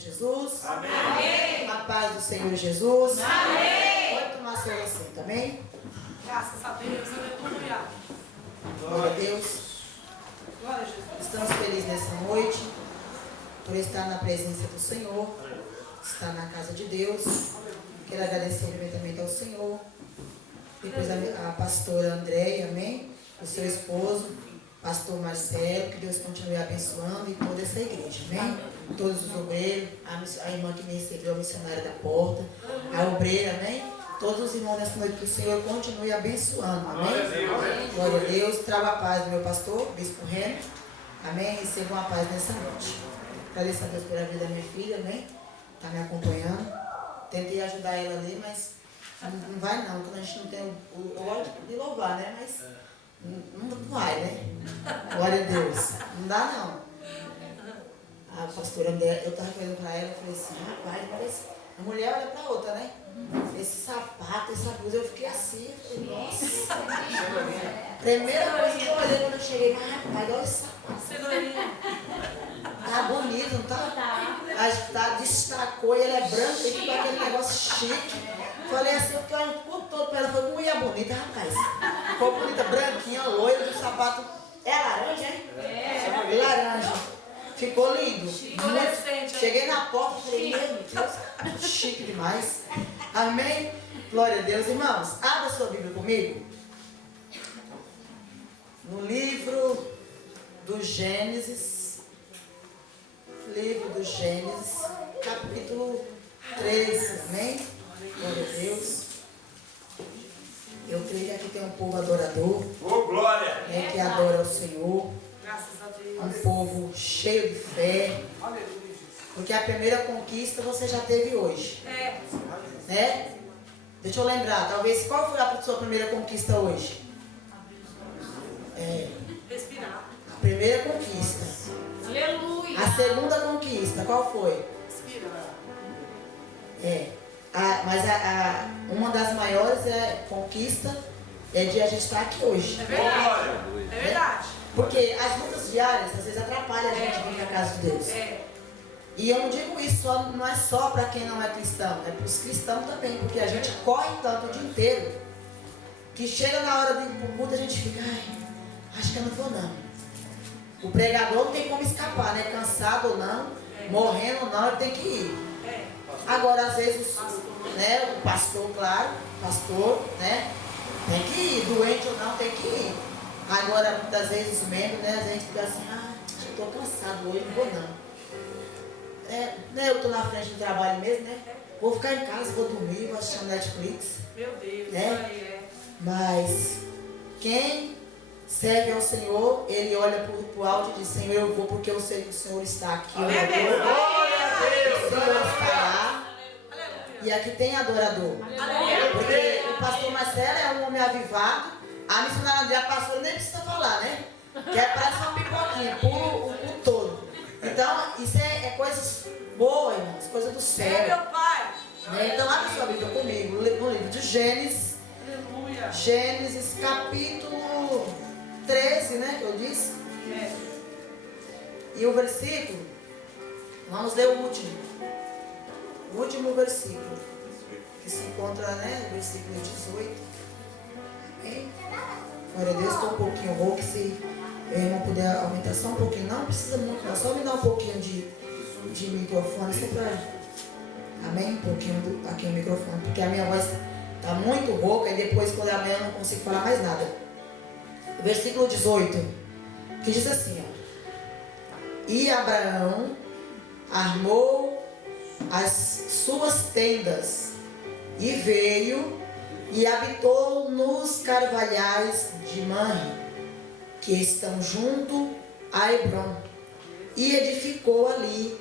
Jesus. Amém. A paz do Senhor Jesus. Amém. Pode tomar seu assento, amém? Graças a Deus, aleluia. Glória a Deus. Glória a Jesus. Estamos felizes nessa noite por estar na presença do Senhor, estar na casa de Deus. Quero agradecer imediatamente ao Senhor. Depois a pastora Andréia, amém? O seu esposo, pastor Marcelo, que Deus continue abençoando e toda essa igreja, amém? Todos os obreiros, a irmã que me recebeu, a missionária da porta, a obreira, amém? Todos os irmãos nessa noite, que o Senhor continue abençoando, amém? Glória a Deus. Traga a paz do meu pastor, Bispo Reno, amém? Receba uma paz nessa noite. Agradeço a Deus pela vida da minha filha, amém? Está me acompanhando. Tentei ajudar ela ali, mas não vai não, quando a gente não tem eu gosto de louvar, né? Mas não vai, né? Glória a Deus. Não dá não. A pastora André, eu estava olhando para ela e falei assim, rapaz, parece. A mulher olha para outra, né? Esse sapato, essa blusa, eu fiquei assim, eu falei, nossa. Primeira coisa que eu olhei quando eu cheguei, mas rapaz, olha esse sapato. Tá bonito, não tá? Acho que tá, destacou e ele é branco, e ficou aquele negócio chique. Falei assim, eu fiquei um pouco todo para ela, falei, mulher bonita, rapaz. Ficou bonita, branquinha, loira, do sapato. É laranja, hein? É. Laranja. Ficou lindo. Cheguei na porta e falei, meu Deus, chique demais. Amém? Glória a Deus, irmãos. Abra sua Bíblia comigo. No livro do Gênesis. Livro do Gênesis, capítulo 13, amém? Glória a Deus. Eu creio que aqui tem um povo adorador, glória! Que adora o Senhor. Graças a Deus. Um povo cheio de fé. Porque a primeira conquista você já teve hoje. Né? Deixa eu lembrar, talvez, qual foi a sua primeira conquista hoje? Respirar. A primeira conquista. Aleluia. A segunda conquista, qual foi? Respirar. Mas uma das maiores conquista é de a gente estar aqui hoje. É verdade. É verdade. Porque as lutas diárias às vezes atrapalham a gente vir na casa de Deus. E eu não digo isso não é só para quem não é cristão, é para os cristãos também, porque a gente corre tanto o dia inteiro que chega na hora do culto a gente fica, acho que eu não vou não. O pregador não tem como escapar, né? Cansado ou não, morrendo ou não, ele tem que ir. Agora, às vezes, o pastor, claro, né? Tem que ir, doente ou não, tem que ir. Agora, muitas vezes os membros, né? A gente fica assim, acho que eu estou cansado hoje, não vou não. Eu estou na frente do trabalho mesmo, né? Vou ficar em casa, vou dormir, vou assistir Netflix. Meu Deus, né? Mas quem serve ao Senhor, ele olha para o alto e diz, Senhor, eu vou porque eu sei que o Senhor está aqui. Glória a Deus! O Senhor está lá. E aqui tem adorador. Porque o pastor Marcelo é um homem avivado. A missionária André, a pastora, nem precisa falar, né? Que parece uma pipoquinha, o todo. Então, isso é coisas boas, irmãos, coisa do céu. Meu pai. Então, abre sua Bíblia comigo, no livro de Gênesis. Aleluia. Gênesis, capítulo 13, né, que eu disse? E o versículo, vamos ler o último versículo, que se encontra, no versículo 18. Amém? Glória a Deus, estou um pouquinho rouco, se não puder aumentar só um pouquinho, não precisa muito, não, só me dá um pouquinho de microfone, só para, amém? Um pouquinho aqui o microfone, porque a minha voz está muito rouca e depois, quando é amanhã, eu não consigo falar mais nada. Versículo 18, que diz assim, E Abraão armou as suas tendas e veio e habitou nos carvalhais de Manre, que estão junto a Hebrom, e edificou ali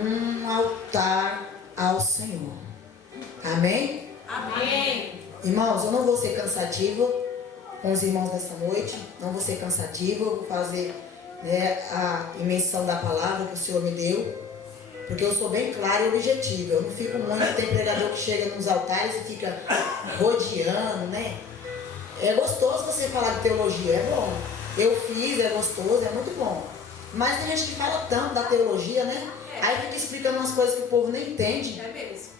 um altar ao Senhor. Amém? Amém. Irmãos, eu não vou ser cansativa com os irmãos dessa noite, não vou ser cansativa, eu vou fazer a imersão da palavra que o Senhor me deu, porque eu sou bem clara e objetiva. Eu não fico muito, tem pregador que chega nos altares e fica rodeando, né? É gostoso você falar de teologia, é bom. Eu fiz, é gostoso, é muito bom. Mas tem gente que fala tanto da teologia, né? Aí fica explicando umas coisas que o povo nem entende. É mesmo.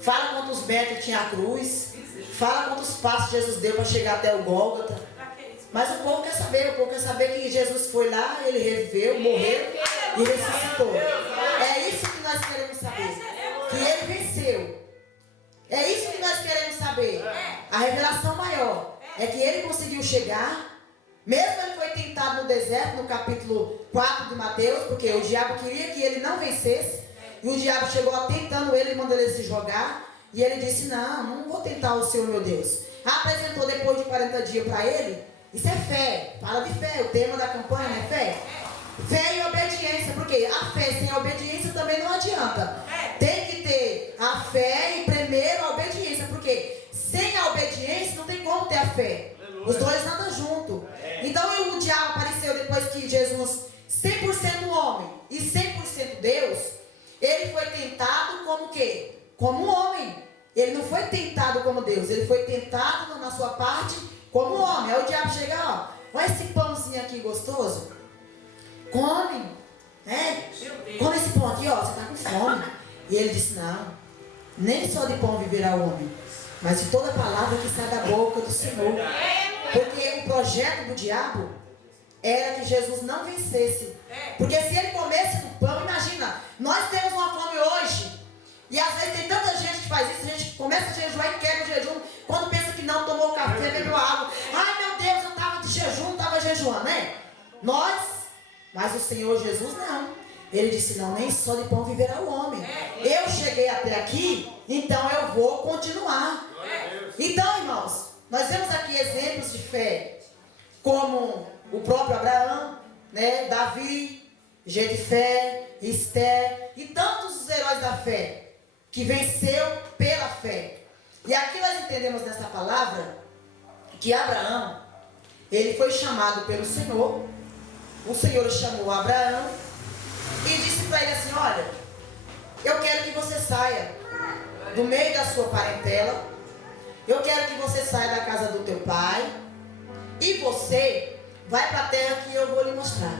Fala quantos metros tinha a cruz. Fala quantos passos Jesus deu para chegar até o Gólgota. Pra que isso? Mas o povo quer saber que Jesus foi lá, ele reviveu, morreu e ressuscitou. É isso que nós queremos saber. Que ele venceu. É isso que nós queremos saber. A revelação maior é que ele conseguiu chegar. Mesmo ele foi tentado no deserto, no capítulo 4 de Mateus, porque o diabo queria que ele não vencesse. E o diabo chegou tentando ele, mandou ele se jogar. E ele disse, não vou tentar o Senhor, meu Deus. Apresentou depois de 40 dias para ele. Isso é fé, fala de fé. O tema da campanha é fé. Fé e obediência, porque a fé sem a obediência também não adianta. Tem que ter a fé e primeiro a obediência, porque sem a obediência não tem como ter a fé. Os dois andam juntos. Então o diabo apareceu depois que Jesus, 100% homem e 100% Deus, ele foi tentado como o quê? Como homem. Ele não foi tentado como Deus, ele foi tentado na sua parte como homem. Aí o diabo chega, ó, olha esse pãozinho aqui gostoso. Come, né? Come esse pão aqui, ó, você está com fome. E ele disse, não, nem só de pão viverá o homem, mas de toda palavra que sai da boca do Senhor. Porque o projeto do diabo era que Jesus não vencesse. Porque se ele comesse no pão, imagina, nós temos uma fome hoje. E às vezes tem tanta gente que faz isso, a gente começa a jejuar e quebra o jejum. Quando pensa que não, tomou café, bebeu água. Ai meu Deus, eu estava de jejum, estava jejuando, né? Mas o Senhor Jesus não. Ele disse, não, nem só de pão viverá o homem. Eu cheguei até aqui, então eu vou continuar. Então, irmãos, nós vemos aqui exemplos de fé, como o próprio Abraão, né, Davi, Jefté, Esther e tantos os heróis da fé que venceu pela fé. E aqui nós entendemos nessa palavra que Abraão, ele foi chamado pelo Senhor. O Senhor chamou Abraão e disse para ele assim, olha, eu quero que você saia do meio da sua parentela, eu quero que você saia da casa do teu pai e você vai para a terra que eu vou lhe mostrar.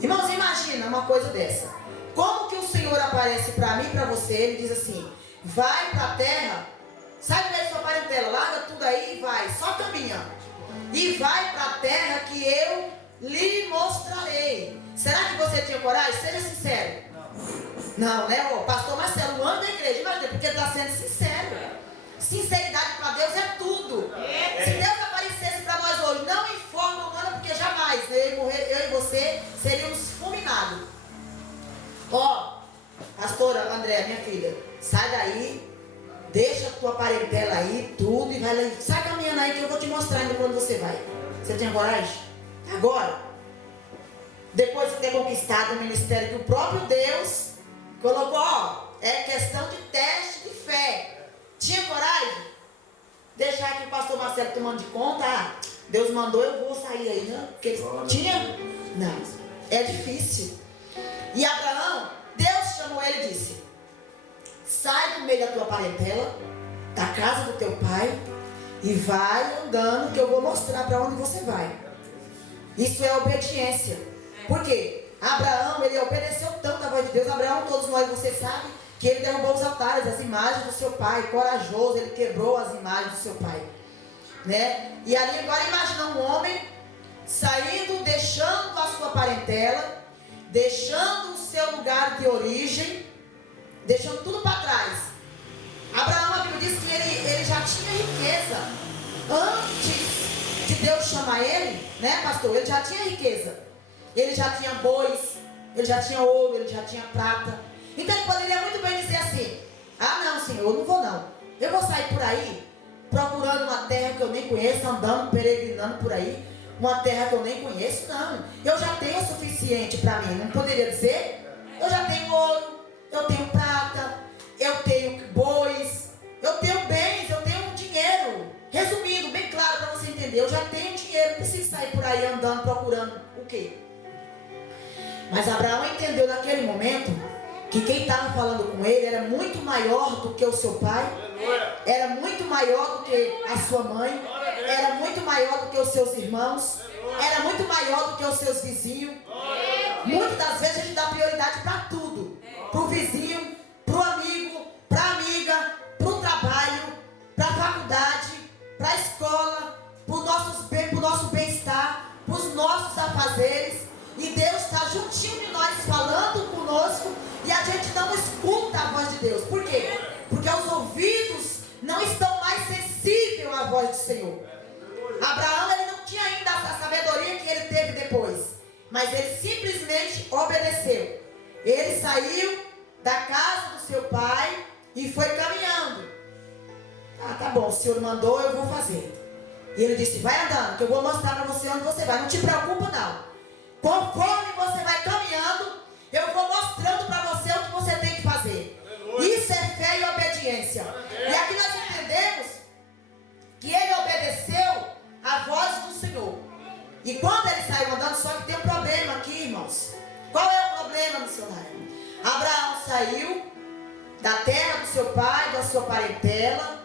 Irmãos, imagina uma coisa dessa. Como que o Senhor aparece para mim e para você? Ele diz assim, vai para a terra, sai do meio da sua parentela, larga tudo aí e vai, só caminha. E vai para a terra que eu lhe mostrarei. Será que você tinha coragem? Seja sincero. Não, né? O pastor Marcelo, o ano da igreja, imagina, porque ele está sendo sincero. Sinceridade para Deus é tudo. Se Deus aparecesse para nós hoje, não em forma humana, porque jamais eu e você seríamos fulminados. Ó, pastora Andréa, minha filha, sai daí, deixa a tua parentela aí, tudo, e vai lá, sai caminhando aí que eu vou te mostrar ainda para onde você vai. Você tem coragem? Agora, depois de ter conquistado o ministério que o próprio Deus colocou, ó, é questão de teste de fé. Tinha coragem? Deixar aqui o pastor Marcelo tomando de conta, Deus mandou, eu vou sair aí, né? Porque tinha? Não, é difícil. E Abraão, Deus chamou ele e disse, sai do meio da tua parentela, da casa do teu pai, e vai andando que eu vou mostrar para onde você vai. Isso é obediência. Por quê? Abraão, ele obedeceu tanto a voz de Deus. Abraão, todos nós, você sabe, que ele derrubou os altares, as imagens do seu pai, corajoso, ele quebrou as imagens do seu pai, né? E ali agora imagina um homem saindo, deixando a sua parentela, deixando o seu lugar de origem, deixando tudo para trás. Abraão, a Bíblia diz que ele já tinha riqueza antes de Deus chamar ele, né, pastor? Ele já tinha riqueza, ele já tinha bois, ele já tinha ouro, ele já tinha prata. Então ele poderia muito bem dizer assim, não Senhor, eu não vou não, eu vou sair por aí, procurando uma terra que eu nem conheço, andando, peregrinando por aí, uma terra que eu nem conheço. Não, eu já tenho o suficiente para mim. Não poderia dizer, eu já tenho ouro, eu tenho prata, eu tenho bois, eu tenho bens, eu tenho dinheiro. Resumindo, bem claro para você entender, eu já tenho dinheiro, não preciso sair por aí andando, procurando o quê? Mas Abraão entendeu naquele momento que quem estava falando com ele era muito maior do que o seu pai, era muito maior do que a sua mãe, era muito maior do que os seus irmãos, era muito maior do que os seus vizinhos. Muitas das vezes a gente dá prioridade para tudo, pro vizinho, pro amigo, pra amiga, pro trabalho, pra faculdade, pra escola, pro nosso bem-estar, pros nossos afazeres. E Deus está juntinho de nós falando conosco e a gente não escuta a voz de Deus. Por quê? Porque os ouvidos não estão mais sensíveis à voz do Senhor. Abraão, ele não tinha ainda a sabedoria que ele teve depois, mas ele simplesmente obedeceu. Ele saiu da casa do seu pai e foi caminhando. Ah, tá bom, o Senhor mandou, eu vou fazer. E ele disse, vai andando, que eu vou mostrar para você onde você vai. Não te preocupa não. Conforme você vai caminhando, eu vou mostrando para você o que você tem que fazer. Isso é fé e obediência. E aqui nós entendemos que ele obedeceu a voz do Senhor. E quando ele saiu andando, só que tem um problema aqui, irmãos. Qual é o problema, missionário? Abraão saiu da terra do seu pai, da sua parentela,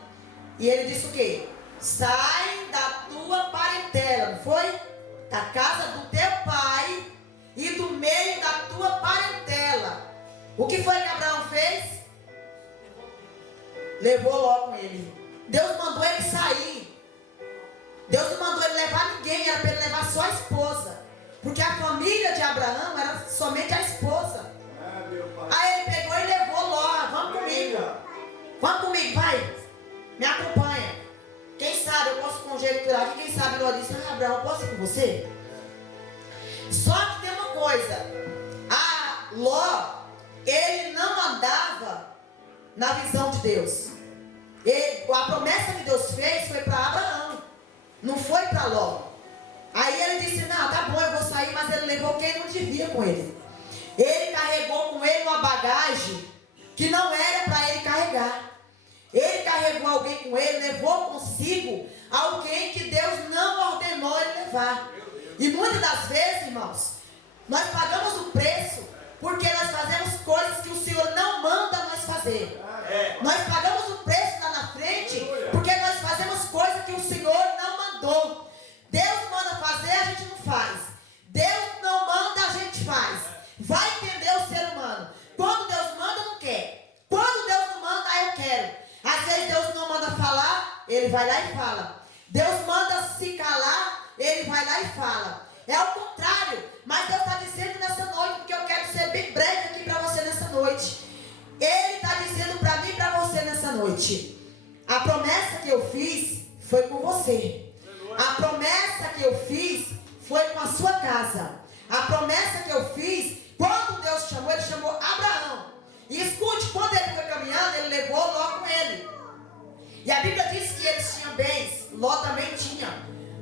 e ele disse o quê? Sai da tua parentela, não foi? Da casa do teu pai e do meio da tua parentela. O que foi que Abraão fez? Levou logo com ele. Deus mandou ele sair. Deus não mandou ele levar ninguém, era para ele levar só a esposa. Porque a família de Abraão era somente a esposa. Aí ele pegou e levou Ló. Vamos comigo. Vamos comigo, vai. Me acompanha. Quem sabe eu posso conjecturar aqui. Quem sabe Ló disse, Abraão, eu posso ir com você? Só que tem uma coisa. Ló, ele não andava na visão de Deus. A promessa que Deus fez foi para Abraão, não foi para Ló. Aí ele disse, não, tá bom, eu vou sair. Mas ele levou quem não devia com ele. Ele carregou com ele uma bagagem que não era para ele carregar. Ele carregou alguém com ele, levou consigo alguém que Deus não ordenou ele levar. E muitas das vezes, irmãos, nós pagamos o preço porque nós fazemos coisas que o Senhor não manda nós fazer. Nós pagamos o preço lá na frente porque nós fazemos coisas que o Senhor não mandou. Deus manda fazer, a gente não faz. Deus não manda, a gente faz. Vai entender o ser humano. Quando Deus manda, não quer. Quando Deus não manda, eu quero. Às vezes Deus não manda falar, ele vai lá e fala. Deus manda se calar, ele vai lá e fala. É o contrário. Mas Deus está dizendo nessa noite, porque eu quero ser bem breve aqui para você nessa noite. Ele está dizendo para mim e para você nessa noite. A promessa que eu fiz foi com você. A promessa que eu fiz foi com a sua casa. A promessa que eu fiz, quando Deus chamou, ele chamou Abraão. E escute, quando ele foi caminhando, ele levou Ló com ele. E a Bíblia diz que eles tinham bens. Ló também tinha.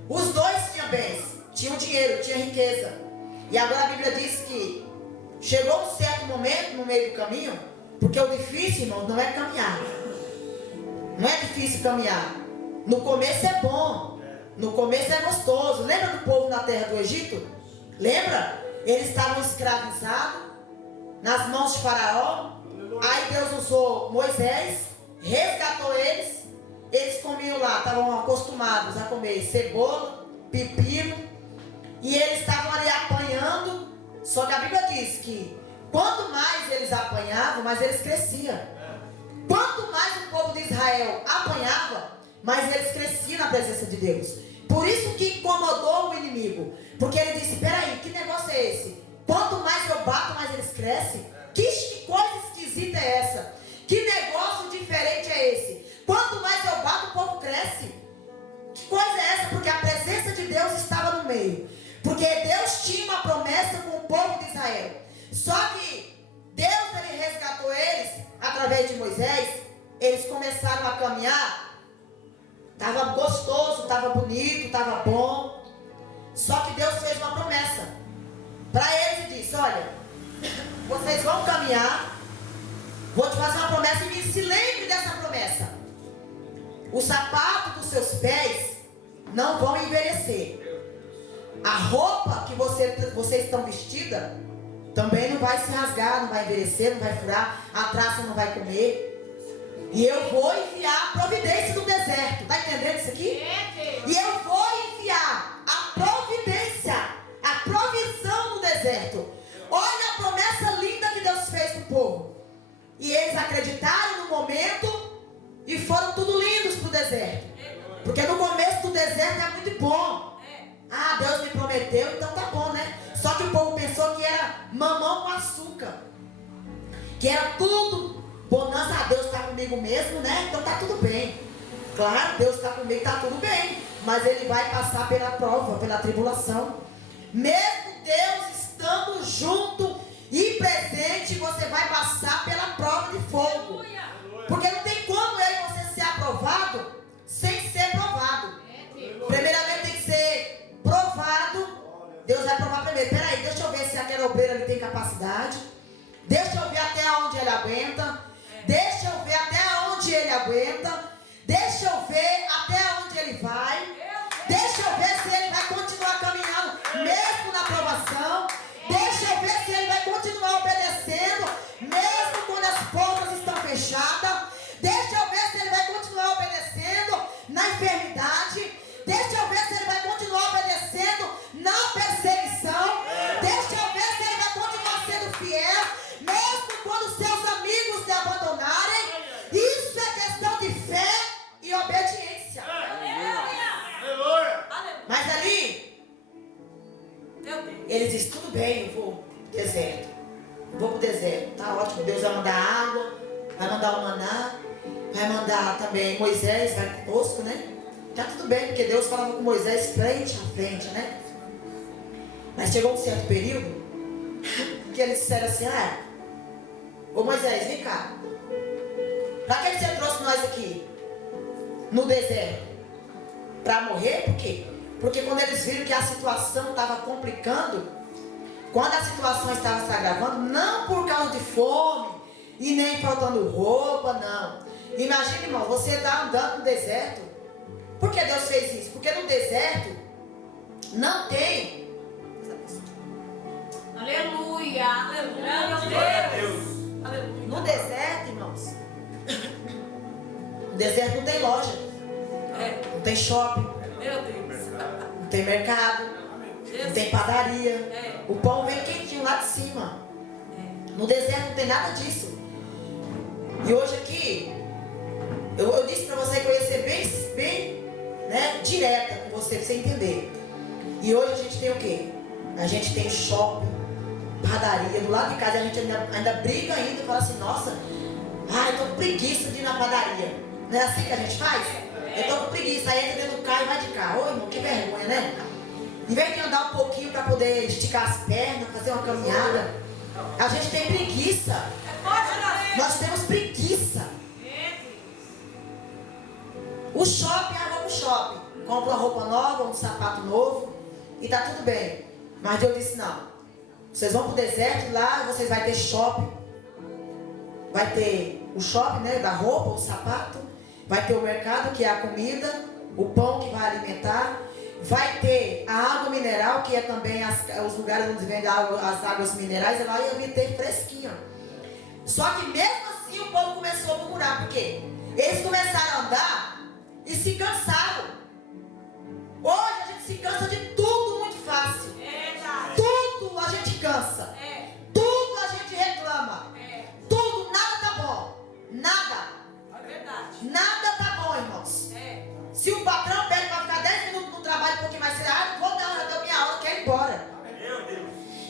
Os dois tinham bens. Tinham dinheiro, tinham riqueza. E agora a Bíblia diz que chegou um certo momento no meio do caminho, porque o difícil, irmão, não é caminhar. Não é difícil caminhar. No começo é bom. No começo é gostoso. Lembra do povo na terra do Egito? Lembra? Eles estavam escravizados nas mãos de Faraó. Aí Deus usou Moisés, resgatou eles. Eles comiam lá, estavam acostumados a comer cebola, pepino. E eles estavam ali apanhando. Só que a Bíblia diz que quanto mais eles apanhavam, mais eles cresciam. Quanto mais o povo de Israel apanhava, mais eles cresciam na presença de Deus. Por isso que incomodou o inimigo. Porque ele disse, peraí, que negócio é esse? Quanto mais eu bato, mais eles crescem. Que coisa esquisita é essa? Que negócio diferente é esse? Quanto mais eu bato, o povo cresce. Que coisa é essa? Porque a presença de Deus estava no meio. Porque Deus tinha uma promessa com o povo de Israel. Só que Deus, ele resgatou eles através de Moisés. Eles começaram a caminhar. Estava gostoso, estava bonito, estava bom. Só que Deus fez uma promessa para eles e disse, olha, vocês vão caminhar, vou te fazer uma promessa e se lembre dessa promessa. O sapato dos seus pés não vão envelhecer. A roupa que vocês estão vestida também não vai se rasgar, não vai envelhecer, não vai furar, a traça não vai comer. E eu vou enviar a providência do deserto. Está entendendo isso aqui? E eu vou enviar a providência, a provisão do deserto. Olha a promessa linda que Deus fez para o povo. E eles acreditaram no momento e foram tudo lindos para o deserto. Porque no começo do deserto é muito bom. Ah, Deus me prometeu, então tá bom, né? Só que o povo pensou que era mamão com açúcar. Que era tudo bonança. Ah, Deus está comigo mesmo, né? Então tá tudo bem. Claro, Deus está comigo, tá tudo bem. Mas ele vai passar pela prova, pela tribulação. Mesmo Deus estando junto e presente, você vai passar pela prova de fogo. Porque não tem como eu e você ser aprovado sem ser provado. Primeiramente tem que ser provado. Deus vai provar primeiro. Peraí, deixa eu ver se aquele obreiro ali tem capacidade. Deixa eu ver até onde ele aguenta. Deixa eu ver até onde ele aguenta. Deixa eu ver até onde ele vai. Deixa eu ver se ele vai continuar caminhando mesmo na provação. Deixa eu ver se ele vai continuar obedecendo mesmo quando as portas estão fechadas. Deixa eu ver se ele vai continuar obedecendo na enfermidade. Deixa eu ver se ele vai continuar obedecendo na perseguição. Deixa eu ver se ele vai continuar sendo fiel mesmo quando seus amigos lhe abandonarem. Isso é questão de fé e obediência. Mas ali ele diz, tudo bem, eu vou pro deserto. Vou pro deserto, tá ótimo. Deus vai mandar água, vai mandar o maná, vai mandar também Moisés, vai conosco, né? Tá tudo bem, porque Deus falava com Moisés frente a frente, né? Mas chegou um certo período que eles disseram assim, ô Moisés, vem cá. Pra que você trouxe nós aqui no deserto? Pra morrer? Por quê? Porque quando eles viram que a situação estava complicando, quando a situação estava se agravando, não por causa de fome e nem faltando roupa, não. Imagina, irmão, você está andando no deserto. Por que Deus fez isso? Porque no deserto não tem. Aleluia. Aleluia. Deus. Aleluia. No deserto, irmãos, no deserto não tem loja, não tem shopping, Meu Deus. não tem mercado, não tem padaria. O pão vem quentinho lá de cima. No deserto não tem nada disso. E hoje aqui, eu disse para você que eu ia ser bem né, direta com você, pra você entender. E hoje a gente tem o quê? A gente tem shopping, padaria. Do lado de casa a gente ainda briga ainda e fala assim, nossa, eu tô com preguiça de ir na padaria. Não é assim que a gente faz? Eu tô com preguiça, aí entra dentro do carro e vai de carro. Ô irmão, que vergonha, né? Em vez de andar um pouquinho para poder esticar as pernas, fazer uma caminhada, a gente tem preguiça. Nós temos preguiça. O shopping, vamos pro shopping. Compra uma roupa nova, um sapato novo e tá tudo bem. Mas Deus disse, não. Vocês vão pro deserto, lá vocês vão ter shopping. Vai ter o shopping, né, da roupa, o sapato. Vai ter o mercado, que é a comida. O pão, que vai alimentar. Vai ter a água mineral, que é também os lugares onde vende as águas minerais. Ela ia ter fresquinha. Só que mesmo assim o povo começou a murmurar. Por quê? Eles começaram a andar e se cansaram. Hoje a gente se cansa de tudo muito fácil. Tudo a gente cansa. Tudo a gente reclama. Tudo, nada tá bom. Nada. Nada tá bom, irmãos. Se o patrão pede para ficar 10 minutos no trabalho, um pouquinho mais cedo, não vou não, já deu minha hora, quero ir embora.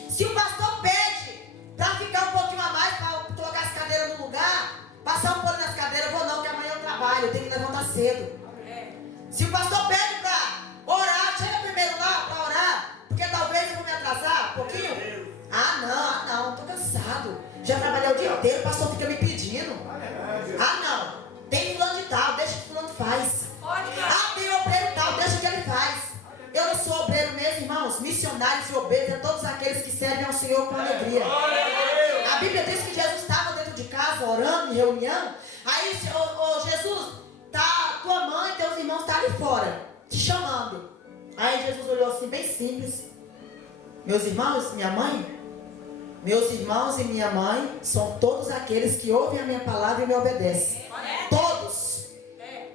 Se o pastor pede para ficar um pouquinho a mais, para colocar as cadeiras no lugar, passar um pouco nas cadeiras, eu vou não, porque amanhã eu trabalho, eu tenho que levantar cedo. Se o pastor pede para orar, chega primeiro lá para orar, porque talvez eu vou me atrasar um pouquinho. Não, estou cansado. Já trabalhei o dia inteiro, o pastor fica me pedindo. Não, tem fulano de tal, deixa que fulano faz. Tem obreiro tal, deixa que ele faz. Eu não sou obreiro mesmo, irmãos. Missionários e obreiros é todos aqueles que servem ao Senhor com alegria. A Bíblia diz que Jesus estava dentro de casa, orando, em reunião. Aí, Jesus, tua mãe e teus irmãos estão ali fora, te chamando. Aí Jesus olhou assim, bem simples. Meus irmãos, minha mãe? Meus irmãos e minha mãe são todos aqueles que ouvem a minha palavra e me obedecem. Todos.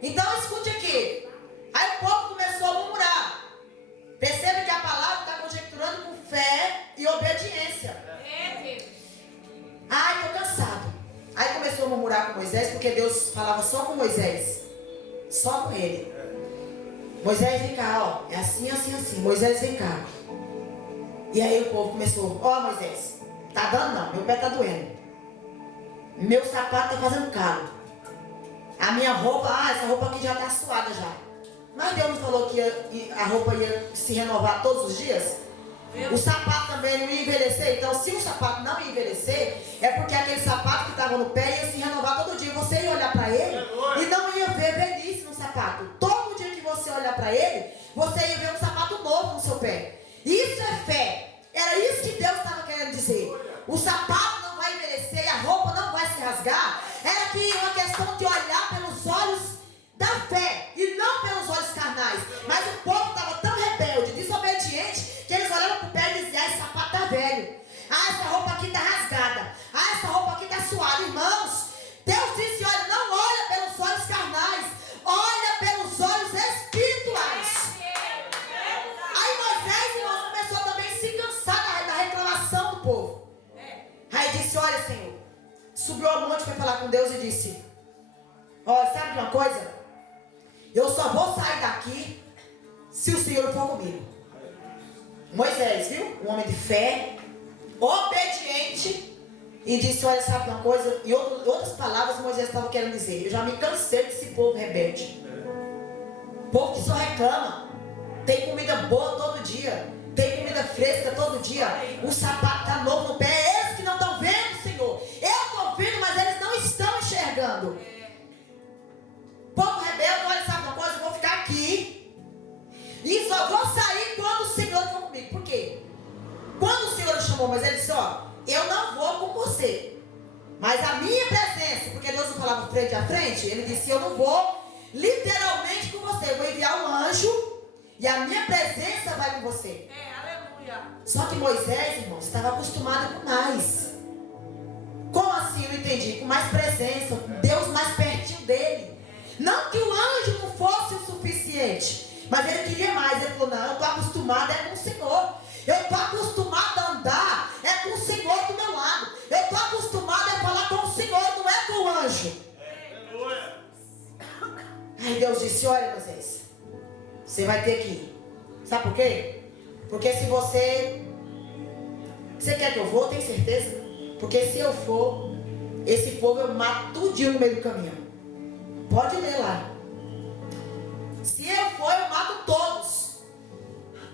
Então escute aqui. Aí o povo começou a murmurar. Percebe que a palavra está conjecturando com fé e obediência. Estou cansado. Aí começou Moisés, porque Deus falava só com Moisés. Só com ele. Moisés, vem cá, ó. É assim, assim, assim. Moisés, vem cá. E aí o povo começou, ó, Moisés, tá dando não, meu pé tá doendo. Meu sapato tá fazendo calo. A minha roupa, essa roupa aqui já tá suada já. Mas Deus não falou que a roupa ia se renovar todos os dias? O sapato também não ia envelhecer. Então se o sapato não ia envelhecer, é porque aquele sapato que estava no pé ia se renovar todo dia. Você ia olhar para ele e não ia ver velhice no sapato. Todo dia que você olhar para ele, você ia ver um sapato novo no seu pé. Isso é fé. Era isso que Deus estava querendo dizer. O sapato não vai envelhecer, a roupa não vai se rasgar. Era que uma questão de olhar pelos olhos da fé e não pelos olhos carnais. Mas o povo estava tão rebelde, desobediente, que eles olharam para o pé e diziam, esse sapato está velho. Essa roupa aqui está rasgada. Essa roupa aqui está suada. Irmãos, Deus disse, olha, não olha pelos olhos carnais, olha pelos olhos espirituais. Aí Moisés, irmãos, começou também a se cansar da reclamação do povo. Aí disse, olha, Senhor, subiu ao monte para falar com Deus e disse, olha, sabe de uma coisa? Eu só vou sair daqui se o Senhor for comigo. Moisés, viu? Um homem de fé, obediente, e disse, olha, sabe de uma coisa? Em outras palavras, Moisés estava querendo dizer, eu já me cansei desse povo rebelde. Povo que só reclama. Tem comida boa todo dia. Tem comida fresca todo dia. O sapato está novo no pé. É eles que não estão vendo, Senhor. Eu estou vendo, mas eles não estão enxergando. Povo rebelde, olha, sabe uma coisa? Eu vou ficar aqui. E só vou sair quando o Senhor for comigo. Por quê? Quando o Senhor chamou Moisés, ele disse, ó, eu não vou com você. Mas a minha presença, porque Deus não falava frente a frente, ele disse, eu não vou literalmente com você. Eu vou enviar um anjo. E a minha presença vai com você. Aleluia. Só que Moisés, irmãos, estava acostumado com mais. Como assim? Eu não entendi. Com mais presença. Deus mais pertinho dele. Não que o anjo não fosse o suficiente. Mas ele queria mais. Ele falou, não, eu estou acostumado é com o Senhor. Eu estou acostumado a andar é com o Senhor do meu lado. Eu estou acostumado a falar com o Senhor, não é com o anjo. Aí Deus disse, olha, Moisés, você vai ter que ir. Sabe por quê? Porque se você quer que eu vou, tem certeza? Porque se eu for, esse povo eu mato tudinho no meio do caminho. Pode ler lá. Se eu for, eu mato todos.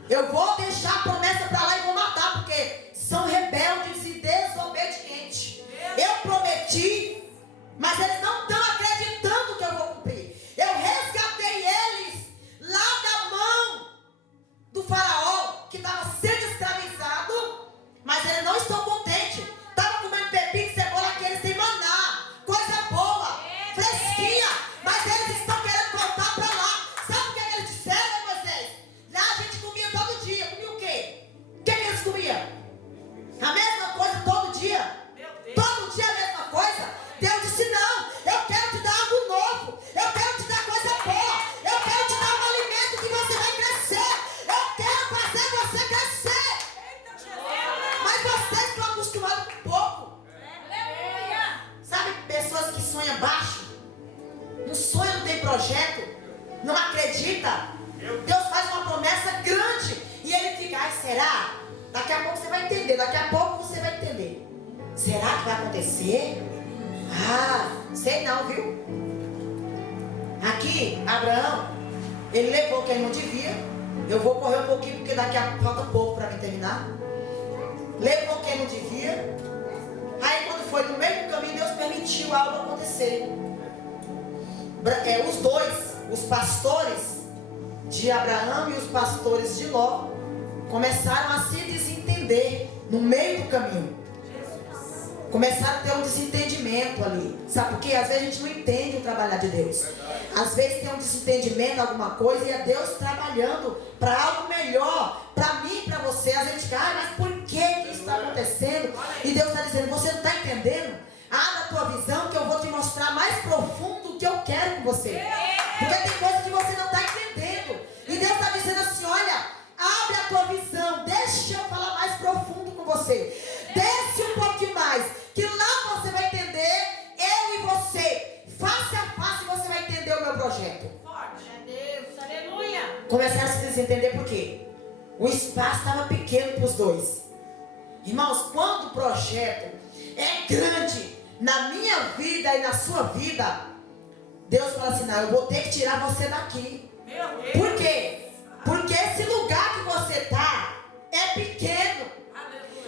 Eu vou deixar a promessa para lá e vou matar, porque são rebeldes e desobedientes. Eu prometi, mas eles não estão acreditando que eu vou cumprir. Eu resgatei eles lá da mão do faraó, que estava sendo escravizado, mas eles não estão contentes. Estavam comendo pepino e cebola, que eles têm maná, coisa boa, fresquinha, mas eles estão querendo voltar para lá. Sabe o que eles disseram, Moisés? Lá a gente comia todo dia. Comia o quê? O que eles comiam? A mesma coisa todo dia. Todo dia a mesma coisa. Deus disse, não, eu quero te dar algo novo. Eu quero te dar coisa boa. Eu quero te dar um alimento que você vai crescer. Eu quero fazer você crescer. Mas vocês estão acostumados com pouco. Sabe, pessoas que sonham baixo, não sonham, não tem projeto, não acredita. Deus faz uma promessa grande e ele fica, ai, será? Daqui a pouco você vai entender, daqui a pouco você vai entender. Será que vai acontecer? Ah, sei não, viu? Aqui, Abraão, ele levou quem não devia. Eu vou correr um pouquinho porque daqui a pouco falta pouco para mim terminar. Levou quem não devia. Aí quando foi no meio do caminho, Deus permitiu algo acontecer. Os dois, os pastores de Abraão e os pastores de Ló, começaram a se desentender no meio do caminho. Começaram a ter um desentendimento ali. Sabe por quê? Às vezes a gente não entende o trabalhar de Deus. Às vezes tem um desentendimento, alguma coisa, e é Deus trabalhando para algo melhor, para mim e para você. Às vezes a gente fica, mas por que isso está acontecendo? E Deus está dizendo, você não está entendendo? Abre a tua visão que eu vou te mostrar mais profundo o que eu quero com você. Porque tem coisa que você não está entendendo. E Deus está dizendo assim, olha, abre a tua visão, deixa eu falar mais profundo com você. Desce um pouquinho mais, que lá você vai entender, eu e você. espaço estava pequeno para os dois. Irmãos, quando o projeto é grande na minha vida e na sua vida, Deus fala assim, não, eu vou ter que tirar você daqui. Por quê? Porque esse lugar que você está é pequeno.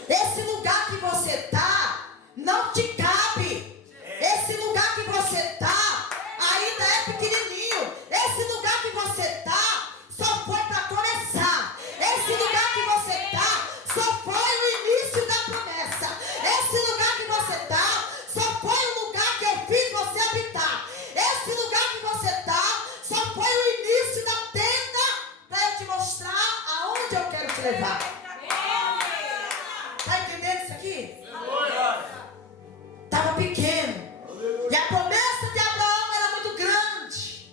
Esse lugar que você está não te cabe. Esse lugar que você está ainda é pequenininho. Esse lugar que você está só foi para começar. Esse lugar que você está só foi o início da promessa. Esse lugar que você está só foi o lugar que eu fiz você habitar. Esse lugar que você está só foi o início da tenda para eu te mostrar aonde eu quero te levar. Está entendendo isso aqui? Estava pequeno. E a promessa de Abraão era muito grande.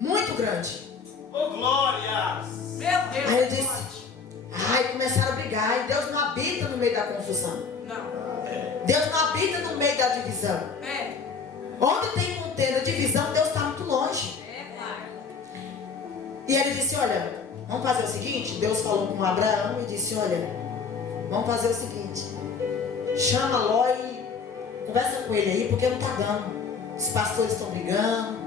Muito grande. Oh, glórias! Meu Deus. Aí ele disse, ai, começaram a brigar. E Deus não habita no meio da confusão. Não. Deus não habita no meio da divisão. É. Onde tem contenda, divisão, Deus está muito longe. É, pai. E ele disse, olha, vamos fazer o seguinte. Deus falou com Abraão e disse, olha, vamos fazer o seguinte. Chama Ló e conversa com ele aí, porque não está dando. Os pastores estão brigando,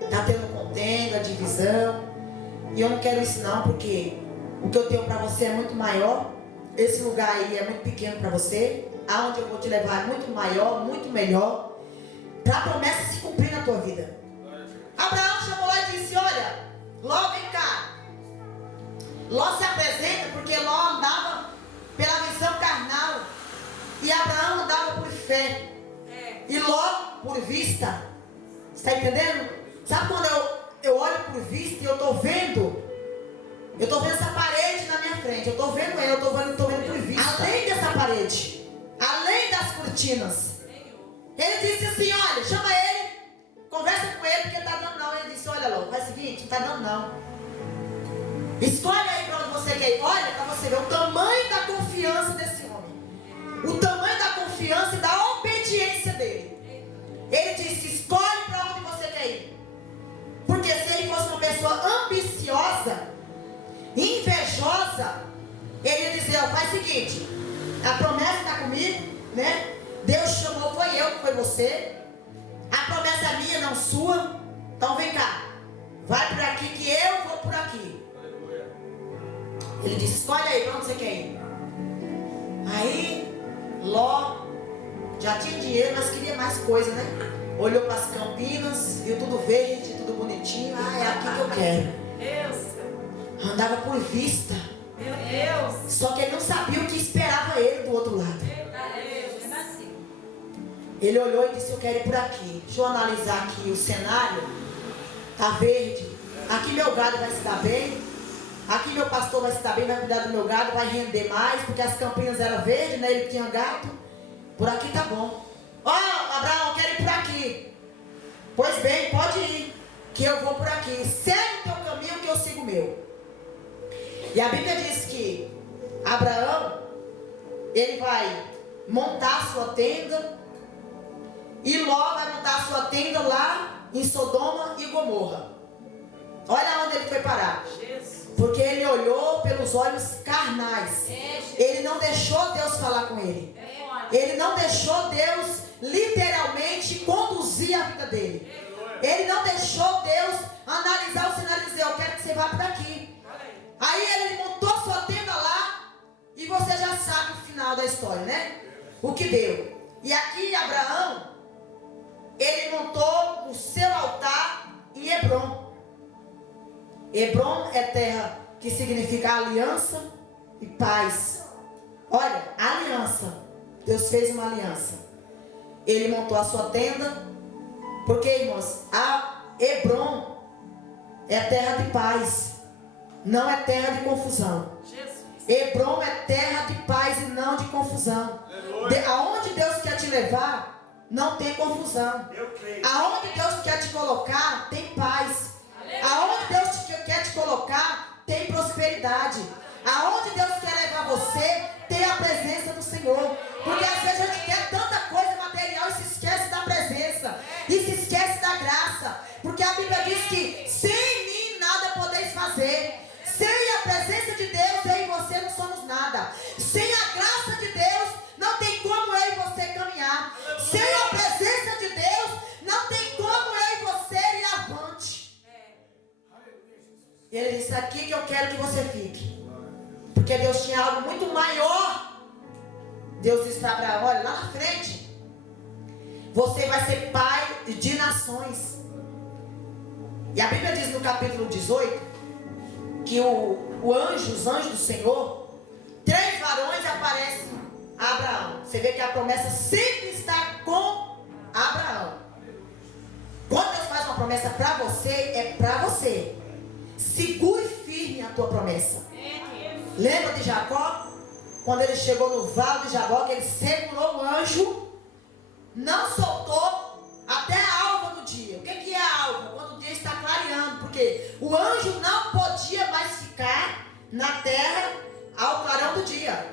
está tendo contenda, divisão. E eu não quero isso não, porque o que eu tenho para você é muito maior. Esse lugar aí é muito pequeno para você. Aonde eu vou te levar é muito maior, muito melhor, para a promessa se cumprir na tua vida. Abraão chamou lá e disse, olha, Ló, vem cá. Ló se apresenta porque Ló andava pela visão carnal e Abraão andava por fé. E Ló por vista. Está entendendo? Sabe quando eu olho por vista e eu estou vendo essa parede na minha frente. Eu estou vendo ela, eu estou vendo por vista. Além dessa parede, além das cortinas. Ele disse assim, olha, chama ele, conversa com ele, porque está dando não. Ele disse, olha Ló, faz o seguinte, não está dando não. Escolhe aí para onde você quer ir. Olha para você ver o tamanho da confiança desse homem. O tamanho da confiança e da obediência dele. Ele disse, escolhe para onde você quer ir. Porque se ele fosse uma pessoa ambiciosa, invejosa, ele ia dizer, ó, faz o seguinte, a promessa está comigo, né? Deus chamou, foi eu, foi você. A promessa é minha, não sua. Então vem cá, vai por aqui que eu vou por aqui. Ele disse, escolhe aí para onde você quer ir. Aí Ló já tinha dinheiro, mas queria mais coisa, né? Olhou para as campinas, viu tudo verde, tudo bonitinho. Ah, é aqui que eu quero. Deus. Andava por vista. Meu Deus. Só que ele não sabia o que esperava ele do outro lado. Ele olhou e disse, eu quero ir por aqui. Deixa eu analisar aqui o cenário. Tá verde. Aqui meu gado vai se dar bem. Aqui meu pastor vai se dar bem, vai cuidar do meu gado, vai render mais, porque as campinas eram verdes, né? Ele tinha gado. Por aqui tá bom. Ó, Abraão, eu quero ir por aqui. Pois bem, pode ir, que eu vou por aqui. Segue o teu caminho que eu sigo o meu. E a Bíblia diz que Abraão, ele vai montar a sua tenda. E Ló vai montar a sua tenda lá em Sodoma e Gomorra. Olha onde ele foi parar. Porque ele olhou pelos olhos carnais. Ele não deixou Deus falar com ele. Ele não deixou Deus literalmente conduzir a vida dele. Ele não deixou Deus analisar o cenário e dizer, eu quero que você vá por aqui. Aí ele montou sua tenda lá. E você já sabe o final da história, né? O que deu. E aqui Abraão, ele montou o seu altar em Hebrom. Hebrom é terra que significa aliança e paz. Olha, aliança. Deus fez uma aliança. Ele montou a sua tenda. Porque, irmãos, a Hebrom é terra de paz. Não é terra de confusão. Hebrom é terra de paz e não de confusão. Aonde Deus quer te levar, não tem confusão. Aonde Deus quer te colocar, tem paz. Aonde Deus quer te colocar, tem prosperidade. Aonde Deus quer levar você, tem a presença do Senhor. Porque às vezes a gente quer tanta coisa material e se esquece da presença. E se esquece da graça. Porque a Bíblia diz que sem mim nada podeis fazer. Sem a presença de Deus, eu e você aqui que eu quero que você fique. Porque Deus tinha algo muito maior. Deus disse para Abraão, olha, lá na frente, você vai ser pai de nações. E a Bíblia diz no capítulo 18, que os anjos do Senhor, 3 varões aparecem a Abraão. Você vê que a promessa sempre está com Abraão. Quando Deus faz uma promessa para você, é para você. Segure firme a tua promessa. Lembra de Jacó? Quando ele chegou no vale de Jabó, que ele segurou o anjo, não soltou até a alva do dia. O que é a alva? Quando o dia está clareando. Porque o anjo não podia mais ficar na terra ao clarão do dia.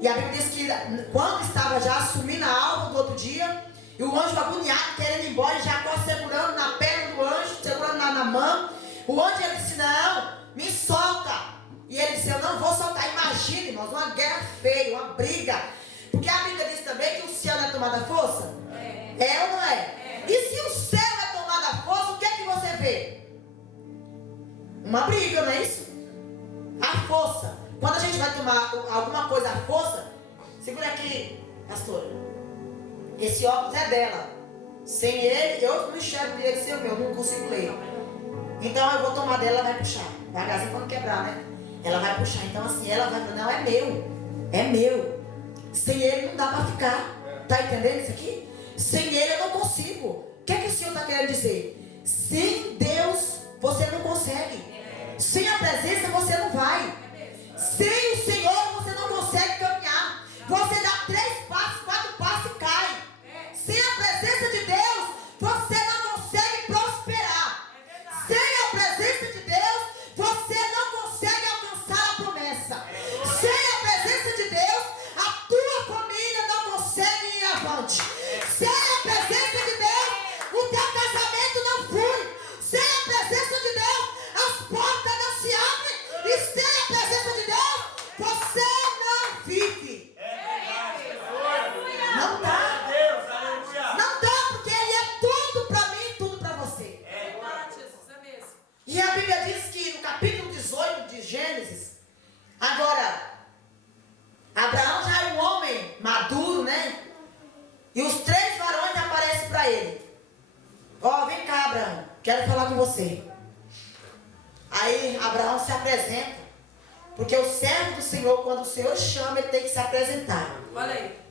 E a Bíblia diz que quando estava já assumindo a alva do outro dia, e o anjo agoniado, querendo ir embora, e Jacó segurando na perna do anjo, segurando na mão, o anjo ele disse, não, me solta. E ele disse, eu não vou soltar. Imagine, irmãos, uma guerra feia, uma briga. Porque a Bíblia diz também que o céu não é tomado à força? É ou não é? E se o céu é tomado à força, o que é que você vê? Uma briga, não é isso? A força. Quando a gente vai tomar alguma coisa à força, segura aqui, pastora. Esse óculos é dela. Sem ele, eu não enxergo direito sem o meu, eu não consigo ler. Então eu vou tomar dela, ela vai puxar. Devagarzinho quando quebrar, né? Ela vai puxar. Então assim, ela vai falar, não, é meu. É meu. Sem ele não dá para ficar. Tá entendendo isso aqui? Sem ele eu não consigo. O que é que o Senhor está querendo dizer? Sem Deus você não consegue. Sem a presença você não vai. Sem o Senhor você não consegue caminhar. Você dá 3 passos, 4 passos e cai. Sem a presença de Deus você não consegue prosperar. Sem a presença de Deus você não consegue alcançar a promessa. Sem a presença de Deus a tua família não consegue ir avante. Sem a presença de Deus o teu casamento não flui. Sem a presença de Deus as portas não se abrem. E sem a presença de Deus você não vive. Não dá. Não dá, porque Ele é tudo para mim e tudo para você. E a Bíblia diz que no capítulo 18 de Gênesis, agora, Abraão já é um homem maduro, né? E os 3 varões aparecem para ele. Ó, vem cá, Abraão, quero falar com você. Aí Abraão se apresenta, porque o servo do Senhor, quando o Senhor chama, ele tem que se apresentar. Olha aí.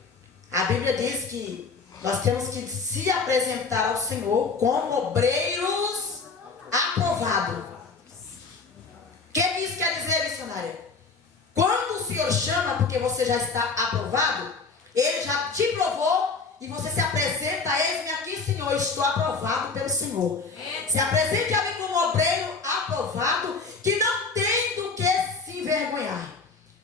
A Bíblia diz que nós temos que se apresentar ao Senhor como obreiros aprovados. O que isso quer dizer, missionária? Quando o Senhor chama, porque você já está aprovado, Ele já te provou e você se apresenta a Ele, aqui, Senhor, eu estou aprovado pelo Senhor. Se apresente a mim como obreiro aprovado, que não tem do que se envergonhar.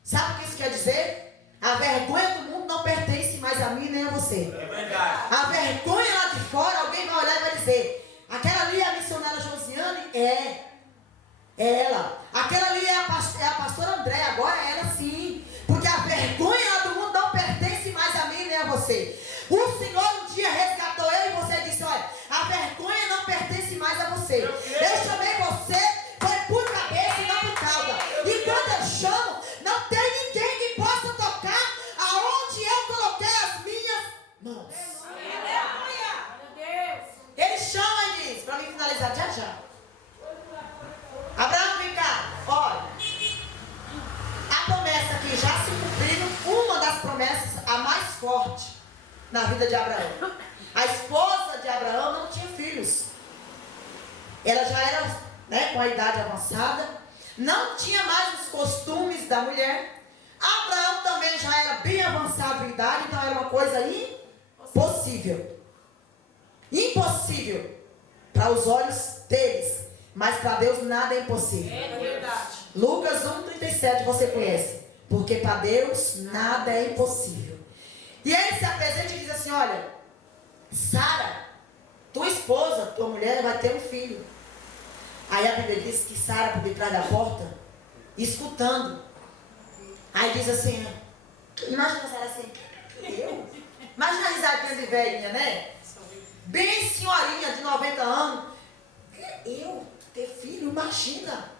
Sabe o que isso quer dizer? A vergonha do mundo não pertence mais a mim nem a você. É verdade. A vergonha lá de fora, alguém vai olhar e vai dizer, aquela ali é a missionária Josiane? É ela. Aquela ali é a pastora André, agora é ela sim. Porque a vergonha lá do mundo não pertence mais a mim nem a você. O Senhor um dia resgatou eu e você disse, olha, a vergonha não pertence mais a você. Eu chamei você, foi por cabeça e não por causa. E quando eu chamo, não tem ninguém que possa tocar aonde eu coloquei as minhas mãos. Ele chama e diz, para mim finalizar já. Abraão, vem cá, olha. A promessa aqui já se cumprindo, uma das promessas, a mais forte na vida de Abraão. A esposa de Abraão não tinha filhos. Ela já era, né, com a idade avançada. Não tinha mais os costumes da mulher. Abraão também já era bem avançado em idade, então era uma coisa impossível. Impossível para os olhos deles. Mas para Deus nada é impossível. É verdade. Lucas 1,37 você conhece. Porque para Deus nada é impossível. E ele se apresenta e diz assim, olha, Sara, tua esposa, tua mulher vai ter um filho. Aí a Bíblia diz que Sara por detrás da porta, escutando. Aí diz assim, imagina Sara assim, eu? Imagina a risadinha de velhinha, né? Bem senhorinha de 90 anos. Eu ter filho, imagina.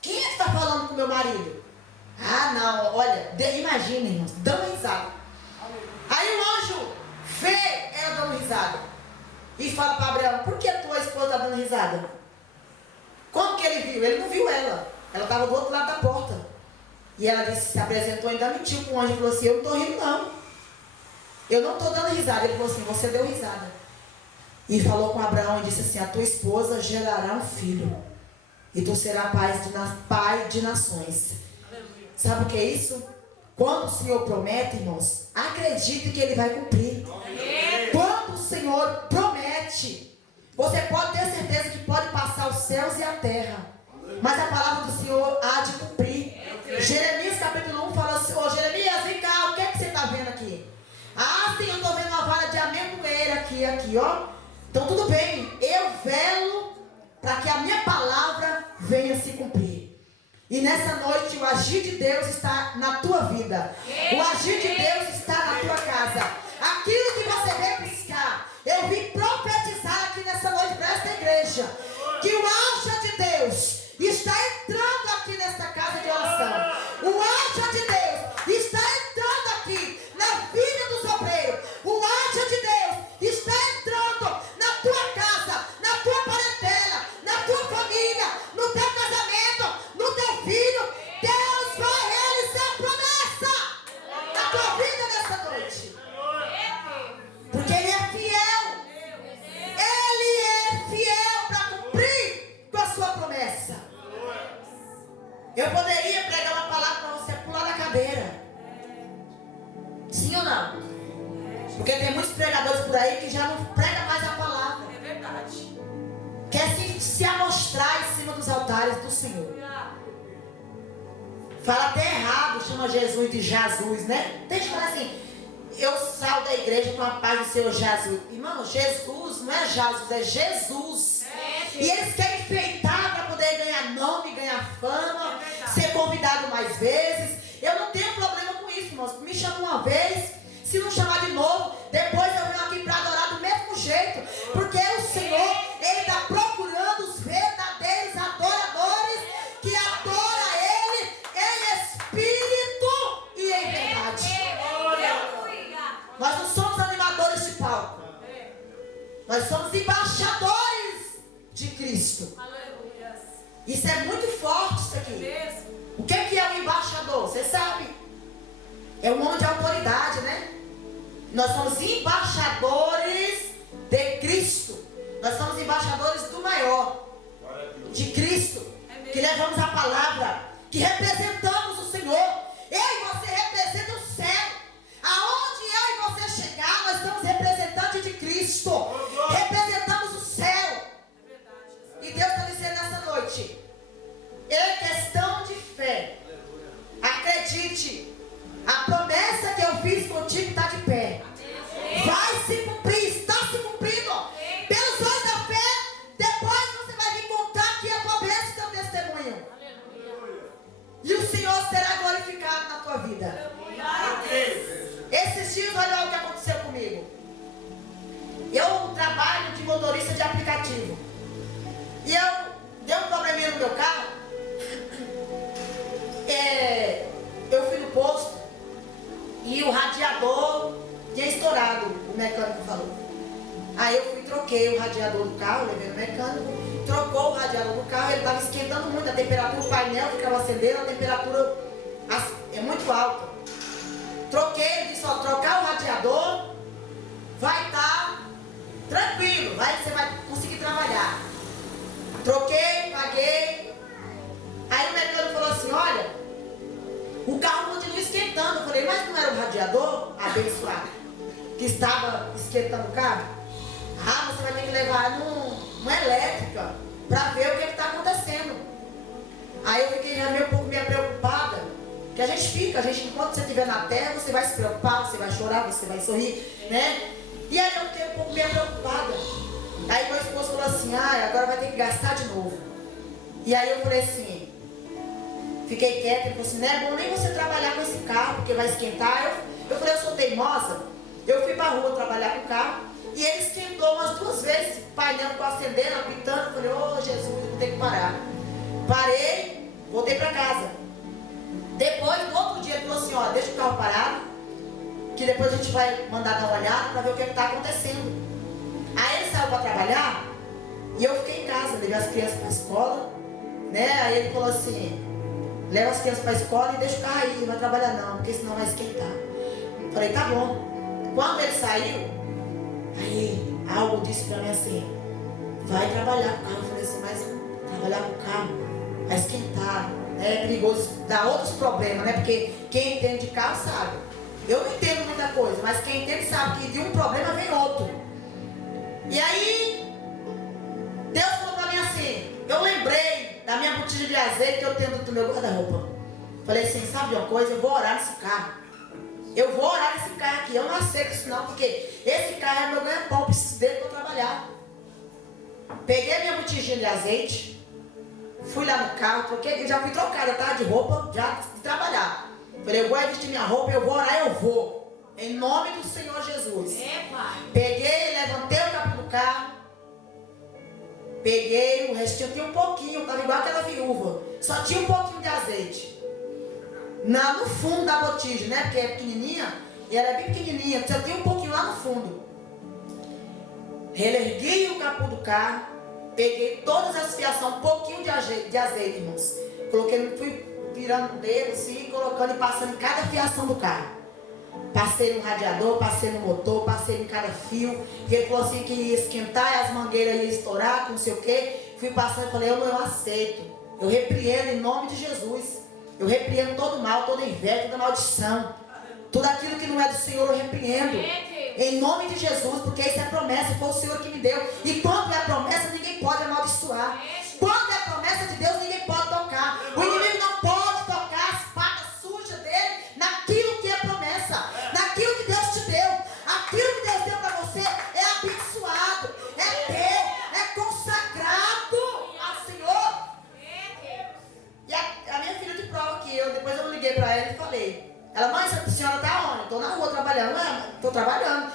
Quem é que está falando com meu marido? Ah, não, olha, imagina, irmãos, dando risada. Aí o anjo vê ela dando risada e fala para Abraão: por que a tua esposa está dando risada? Como que ele viu? Ele não viu ela. Ela estava do outro lado da porta. E ela disse, se apresentou, ainda mentiu com o anjo e falou assim: eu não estou rindo não. Eu não estou dando risada. Ele falou assim: você deu risada. E falou com Abraão e disse assim: a tua esposa gerará um filho. E tu serás pai de nações. Sabe o que é isso? Quando o Senhor promete, irmãos, acredite que Ele vai cumprir. Quando o Senhor promete, você pode ter certeza que pode passar os céus e a terra, mas a palavra do Senhor há de cumprir. Jeremias capítulo 1 fala assim: ô Jeremias, vem cá, o que é que você está vendo aqui? Ah, sim, eu estou vendo uma vara de amendoeira aqui, ó. Então tudo bem, eu velo para que a minha palavra venha se cumprir. E nessa noite o agir de Deus está na tua vida. O agir de Deus está na tua casa. Aquilo que você veio buscar, eu vim profetizar aqui nessa noite para esta igreja, que o anjo de Deus está entrando aqui nesta casa de oração. O anjo de Deus está entrando aqui na vida dos obreiros. O anjo de Deus está entrando na tua casa, na tua parentela, na tua família, no teu casamento, no teu filho. Deus vai realizar a promessa na tua vida nessa noite. Porque Ele é fiel. Ele é fiel para cumprir com a sua promessa. Eu poderia pregar uma palavra para você pular da cadeira. Sim ou não? Porque tem muitos pregadores por aí que já não pregam mais a palavra. É verdade. Quer se amostrar em cima dos altares do Senhor. Fala até errado, chama Jesus de Jesus, né? Tem que falar assim: eu saio da igreja com a paz do Senhor Jesus. Irmão, Jesus não é Jesus, é Jesus. E eles querem enfeitar para poder ganhar nome, ganhar fama, ser convidado mais vezes. Eu não tenho problema com isso, irmãos. Me chama uma vez, se não chamar de novo, depois eu venho aqui para adorar do mesmo jeito. Porque o Senhor, Ele está procurando os verdadeiros adoradores que adoram Ele em espírito e em verdade. Nós não somos animadores de palco. Nós somos embaixadores de Cristo. Isso é muito forte, isso aqui. O que é um embaixador? Você sabe? É um homem de autoridade, né? Nós somos embaixadores de Cristo. Nós somos embaixadores do maior, de Cristo, que levamos a palavra, que representamos o Senhor. Eu e você representam o céu. Aonde eu e você chegar, nós somos representantes de Cristo. Representamos o céu. E Deus está dizendo nessa noite: é questão de fé. Acredite, a promessa que eu fiz contigo está de pé. Vai se cumprir, está se cumprindo. Pelos olhos da fé, depois você vai vir contar que a tua bênção e teu testemunho. E o Senhor será glorificado na tua vida. Esses dias, olha o que aconteceu comigo. Eu trabalho de motorista de aplicativo. E eu dei um probleminha no meu carro. Eu fui no posto e o radiador tinha estourado, o mecânico falou. Aí eu fui e troquei o radiador do carro, levei no mecânico, trocou o radiador do carro, ele estava esquentando muito, a temperatura, o painel ficava acendendo, a temperatura é muito alta. Troquei, ele disse: ó, trocar o radiador vai estar tranquilo, você vai conseguir trabalhar. Troquei, paguei. Aí o mecânico falou assim: olha, o carro continua esquentando. Eu falei: mas não era o radiador abençoado que estava esquentando o carro? Ah, você vai ter que levar numa elétrica para ver o que está acontecendo. Aí eu fiquei já um pouco meio preocupada. Que a gente, enquanto você estiver na terra, você vai se preocupar, você vai chorar, você vai sorrir, né? E aí eu fiquei um pouco meio preocupada. Aí meu esposo falou assim: ah, agora vai ter que gastar de novo. E aí eu falei assim, fiquei quieta. Ele falou assim: não é bom nem você trabalhar com esse carro, porque vai esquentar. Eu falei: eu sou teimosa. Eu fui para a rua trabalhar com o carro e ele esquentou umas 2 vezes. O painel ficou acendendo, apitando. Eu falei: ô Jesus, eu vou ter que parar. Parei, Voltei para casa. Depois, no outro dia, ele falou assim, ó, deixa o carro parado, que depois a gente vai mandar dar uma olhada para ver o que está acontecendo. Aí ele saiu para trabalhar e eu fiquei em casa, levei as crianças para a escola, né? Aí ele falou assim, leva as crianças para a escola e deixa o carro aí, não vai trabalhar não, porque senão vai esquentar. Falei, tá bom. Quando ele saiu, aí algo disse para mim assim, vai trabalhar com o carro. Eu falei assim, mas trabalhar com o carro vai esquentar, é perigoso, dá outros problemas, né? Porque quem entende de carro sabe. Eu não entendo muita coisa, mas quem entende sabe que de um problema vem outro. E aí, Deus falou para mim assim, eu lembrei da minha botija de azeite que eu tenho dentro do meu guarda-roupa. Falei assim, sabe de uma coisa? Eu vou orar nesse carro. Eu vou orar nesse carro aqui. Eu não aceito isso não, porque esse carro é meu ganha-pão, preciso dele para trabalhar. Peguei a minha botijinha de azeite, fui lá no carro, troquei, já fui trocada, tá? De roupa, já de trabalhar. Falei, eu vou vestir minha roupa, eu vou orar, eu vou. Em nome do Senhor Jesus. Peguei, levantei o capô do carro. Peguei, o restinho tinha um pouquinho, estava igual aquela viúva. Só tinha um pouquinho de azeite. No fundo da botija, né? Porque é pequenininha, e ela é bem pequenininha, só tinha um pouquinho lá no fundo. Relerguei o capô do carro, peguei todas as fiações, um pouquinho de azeite, irmãos. Coloquei, fui virando o dedo assim, colocando e passando em cada fiação do carro. Passei no radiador, passei no motor, passei em cada fio. E ele falou assim que ia esquentar e as mangueiras iam estourar, com não sei o que. Fui passando e falei, eu não aceito. Eu repreendo em nome de Jesus. Eu repreendo todo mal, toda inveja, toda maldição. Tudo aquilo que não é do Senhor eu repreendo. Em nome de Jesus, porque isso é promessa, foi o Senhor que me deu. E quando é promessa, ninguém pode amaldiçoar. Quando é promessa de Deus, ninguém pode tocar. O inimigo não pode tocar as patas sujas dele naquilo que é promessa, naquilo que Deus te deu. Aquilo que Deus deu para você é abençoado, é teu, é consagrado ao Senhor. E a minha filha de prova aqui, depois eu liguei para ela e falei. Ela, mãe, a senhora está onde? Estou na rua trabalhando. Estou trabalhando.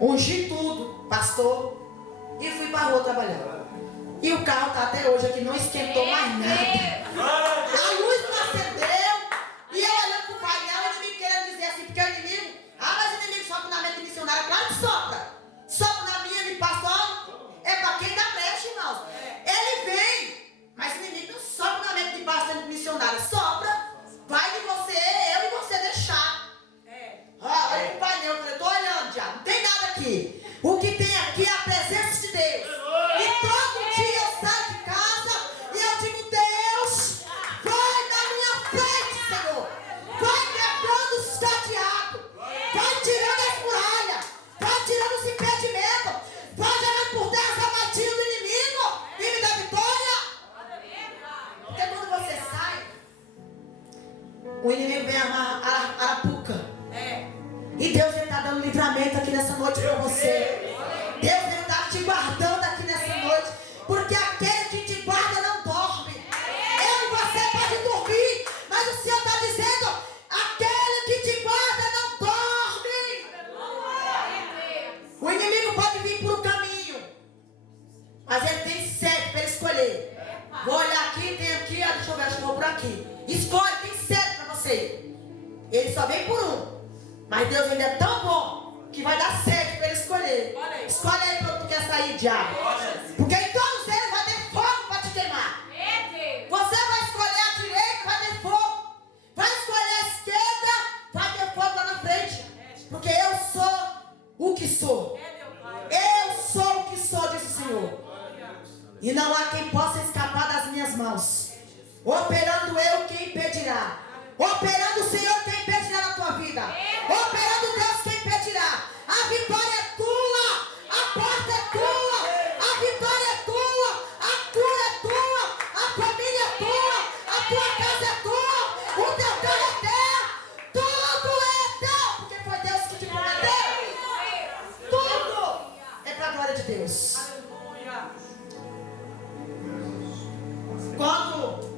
Ungi tudo, pastor, e fui para a rua trabalhar. E o carro está até hoje aqui, não esquentou mais nada. A luz não acendeu. E eu olhando para o painel, o inimigo querendo dizer assim, porque o inimigo, mas o inimigo sopra na mente missionária, claro que sopra. Sopra na minha de pastor, é para quem dá brecha, irmãos. Ele vem, mas o inimigo não sopra na mente de pastor e de missionária, sopra. Vai de você, eu e você deixar. Olha pro painel, eu falei, estou olhando já, não tem nada aqui. O que tem aqui é a presença de Deus. E todo dia eu saio de casa e eu digo, Deus, vai na minha frente, Senhor. Vai quebrando os cadeados. Vai tirando as muralhas. Vai tirando os impedimentos. Vai jogando por terra as armadilhas do inimigo. E me dá vitória. Porque quando você sai, o inimigo vem a arapuca. E Deus está dando livramento aqui nessa noite para você. Deus está te guardando aqui nessa noite. Porque aquele que te guarda não dorme. Eu e você pode dormir, mas o Senhor está dizendo, aquele que te guarda não dorme. O inimigo pode vir por um caminho, mas ele tem 7 para ele escolher. Vou olhar aqui, tem aqui, deixa eu ver, acho que eu vou por aqui. Escolhe, tem 7 para você. Ele só vem por um. Mas Deus ainda é tão bom que vai dar 7 para ele escolher. Escolhe aí para tu quer sair, diabo. Porque em todos eles vai ter fogo para te queimar. Você vai escolher a direita, vai ter fogo. Vai escolher a esquerda, vai ter fogo lá na frente. Porque eu sou o que sou. Eu sou o que sou, diz o Senhor. E não há quem possa escapar das minhas mãos. Operando eu, quem impedirá? Operando o Senhor, quem impedirá na tua vida? Operando Deus, quem impedirá? A vitória é tua, a porta é tua, a vitória é tua, a cura é tua, a família é tua, a tua casa é tua, o teu carro é teu, tudo é teu, porque foi Deus que te prometeu. Tudo é para a glória de Deus. Quando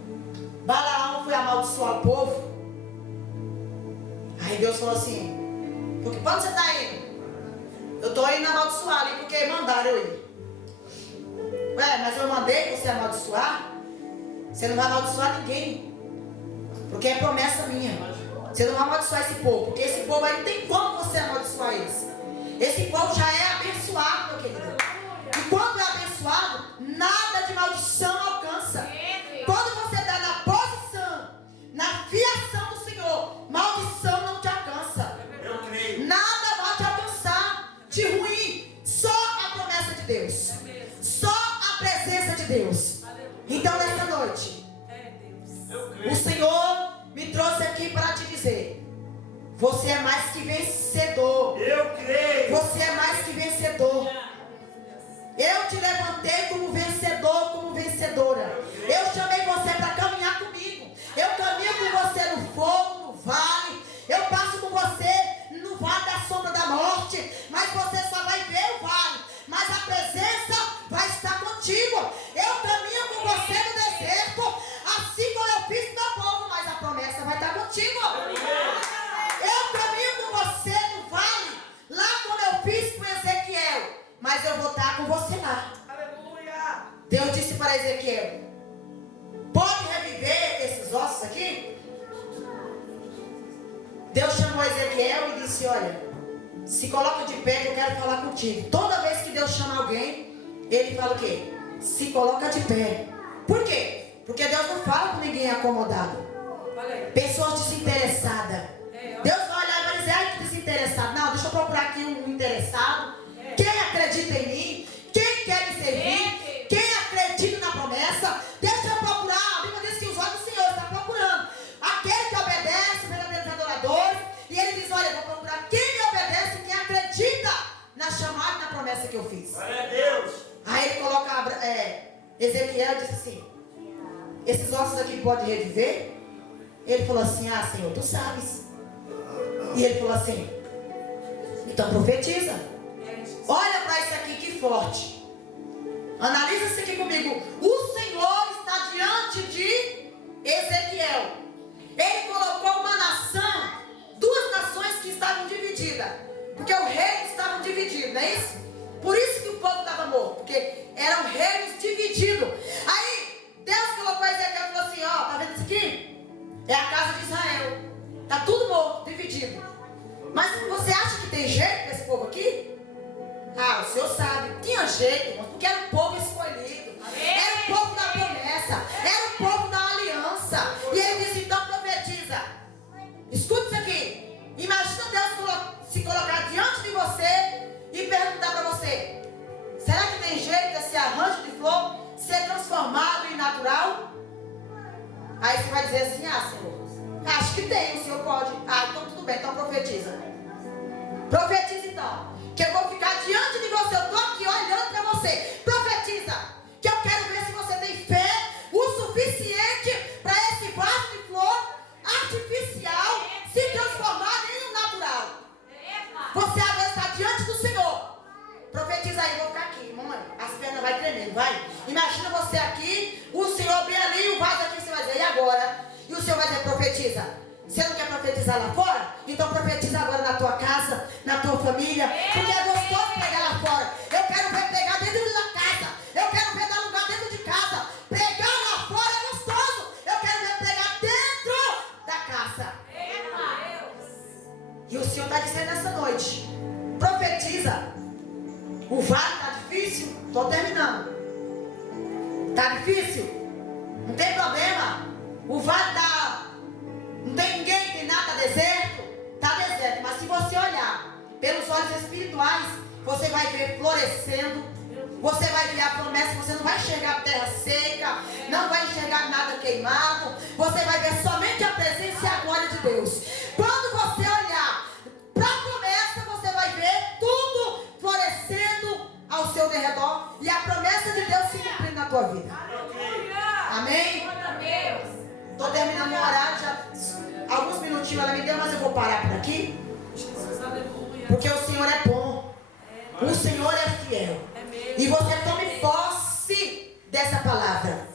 Balaão foi amaldiçoar o povo, aí Deus falou assim, porque quando você está indo? Eu estou indo amaldiçoar ali porque mandaram eu ir. Ué, mas eu mandei você amaldiçoar? Você não vai amaldiçoar ninguém. Porque é promessa minha. Você não vai amaldiçoar esse povo. Porque esse povo aí não tem como você amaldiçoar eles. Esse povo já é abençoado, meu querido. E quando é abençoado, nada de maldição alcança. Quando você está na posição, na fiação do Senhor, maldição não te alcança. Eu creio. Nada vai te alcançar de ruim. Só a promessa de Deus. Só a presença de Deus. Então nessa noite, Eu creio. o Senhor me trouxe aqui para te dizer: você é mais que vencedor. Eu creio. Você é mais que vencedor. Eu te levantei como vencedor, como vencedora. Eu chamei você para caminhar comigo. Eu caminho com você no fogo, no vale. Eu passo com você no vale da sombra da morte. Mas você só vai ver o vale. Mas a presença vai estar contigo. Eu caminho com você no deserto, assim como eu fiz no meu povo. Mas a promessa vai estar contigo. Eu caminho com você no vale, lá como eu fiz com Ezequiel. Mas eu vou estar com você lá. Aleluia. Deus disse para Ezequiel: pode reviver esses ossos aqui? Deus chamou Ezequiel e disse: olha, se coloca de pé que eu quero falar contigo. Toda vez que Deus chama alguém, ele fala o quê? Se coloca de pé. Por quê? Porque Deus não fala com ninguém acomodado. Pessoas desinteressadas. Deus vai olhar e vai dizer: ai, que desinteressado. Não, deixa eu procurar aqui um interessado. Quem acredita em mim? Quem quer me servir? Quem acredita na promessa? Deixa eu procurar. A Bíblia diz que os olhos do Senhor estão procurando aquele que obedece, verdadeiros adoradores. E ele diz: olha, eu vou procurar quem me obedece, quem acredita na chamada e na promessa que eu fiz. Glória a Deus. Aí ele coloca Ezequiel e disse assim: esses ossos aqui podem reviver? Ele falou assim: ah, Senhor, tu sabes. E ele falou assim: então profetiza. Olha para isso aqui, que forte. Analisa isso aqui comigo. O Senhor está diante de Ezequiel. Ele colocou uma nação, duas nações que estavam divididas. Porque o reino estava dividido, não é isso? Por isso que o povo estava morto. Porque eram reinos divididos. Aí Deus colocou Ezequiel e falou assim: ó, tá vendo isso aqui? É a casa de Israel. Está tudo morto, dividido. Mas você acha que tem jeito para esse povo aqui? Ah, o Senhor sabe. Tinha jeito, irmão, porque era o povo escolhido. Era o povo da promessa. Era o povo da aliança. E ele disse: então profetiza. Escuta isso aqui. Imagina Deus se colocar diante de você e perguntar para você: será que tem jeito desse arranjo de flor ser transformado em natural? Aí você vai dizer assim: ah, Senhor, acho que tem, o Senhor pode. Ah, então tudo bem, então profetiza. Profetiza então, que eu vou ficar diante de você. Eu estou aqui olhando para você. Profetiza, que eu quero ver se você tem fé o suficiente para esse vaso de flor artificial se transformar em um natural. Você agora está diante do Senhor. Profetiza aí, vou ficar aqui, mãe. As pernas vai tremendo, vai. Imagina você aqui, o Senhor bem ali e o vaso aqui. Você vai dizer: e agora? E o Senhor vai dizer: profetiza. Você não quer profetizar lá fora? Então profetiza agora na tua casa, na tua família. Porque é gostoso pregar lá fora. Eu quero ver pregar dentro da casa. Eu quero ver dar lugar dentro de casa. Pregar lá fora é gostoso. Eu quero ver pregar dentro da casa. E o Senhor está dizendo nessa noite: profetiza. O vale está difícil? Estou terminando. Está difícil? Não tem problema. O vale está... não tem ninguém, tem nada, deserto. Está deserto. Mas se você olhar pelos olhos espirituais, você vai ver florescendo. Você vai ver a promessa. Você não vai enxergar terra seca. Não vai enxergar nada queimado. Você vai ver somente a presença e a glória de Deus. Quando você olhar para a promessa, você vai ver tudo florescendo ao seu derredor. E a promessa de Deus se cumprindo na tua vida. Amém? Estou terminando o horário, já alguns minutinhos ela me deu, mas eu vou parar por aqui. Porque o Senhor é bom. O Senhor é fiel. E você tome posse dessa palavra.